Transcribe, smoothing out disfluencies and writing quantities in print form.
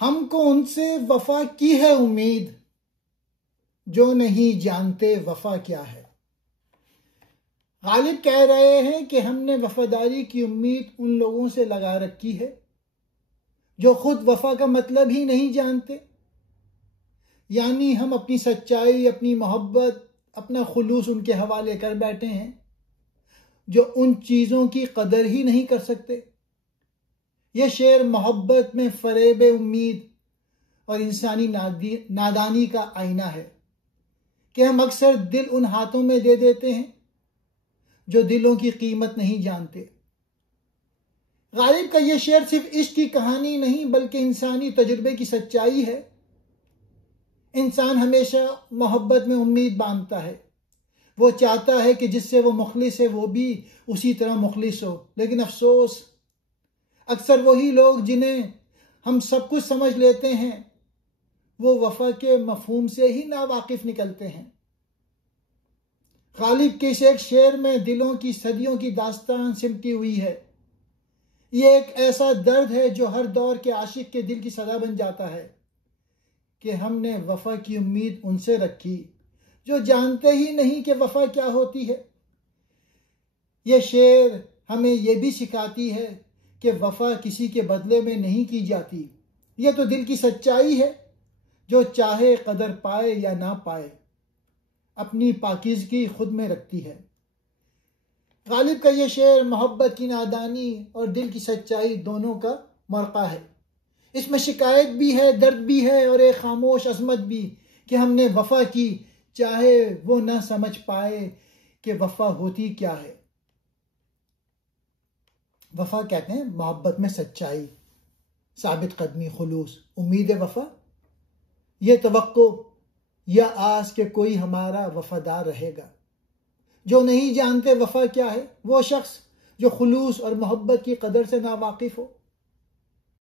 हमको उनसे वफा की है उम्मीद, जो नहीं जानते वफा क्या है। गालिब कह रहे हैं कि हमने वफादारी की उम्मीद उन लोगों से लगा रखी है जो खुद वफा का मतलब ही नहीं जानते। यानी हम अपनी सच्चाई, अपनी मोहब्बत, अपना खुलूस उनके हवाले कर बैठे हैं जो उन चीज़ों की कदर ही नहीं कर सकते। यह शेर मोहब्बत में फरेब उम्मीद और इंसानी नादानी का आईना है कि हम अक्सर दिल उन हाथों में दे देते हैं जो दिलों की कीमत नहीं जानते। गालिब का यह शेर सिर्फ इश्क की कहानी नहीं बल्कि इंसानी तजुर्बे की सच्चाई है। इंसान हमेशा मोहब्बत में उम्मीद बांधता है। वो चाहता है कि जिससे वो मुखलिस है वो भी उसी तरह मुखलिस हो, लेकिन अफसोस अक्सर वही लोग जिन्हें हम सब कुछ समझ लेते हैं वो वफा के मफहूम से ही नावाकिफ निकलते हैं। गालिब के इस एक शेर में दिलों की सदियों की दास्तान सिमटी हुई है। ये एक ऐसा दर्द है जो हर दौर के आशिक के दिल की सदा बन जाता है कि हमने वफा की उम्मीद उनसे रखी जो जानते ही नहीं कि वफा क्या होती है। यह शेर हमें यह भी सिखाती है कि वफा किसी के बदले में नहीं की जाती। यह तो दिल की सच्चाई है जो चाहे कदर पाए या ना पाए अपनी पाकीज़गी खुद में रखती है। गालिब का यह शेर मोहब्बत की नादानी और दिल की सच्चाई दोनों का मरक़ा है। इसमें शिकायत भी है, दर्द भी है और एक खामोश अज़मत भी कि हमने वफा की चाहे वो ना समझ पाए कि वफा होती क्या है। वफा कहते हैं मोहब्बत में सच्चाई, साबित कदमी, खुलूस, उम्मीद वफा, ये तवक्को या आस के कोई हमारा वफादार रहेगा। जो नहीं जानते वफा क्या है वो शख्स जो खुलूस और मोहब्बत की कदर से नावाकिफ हो।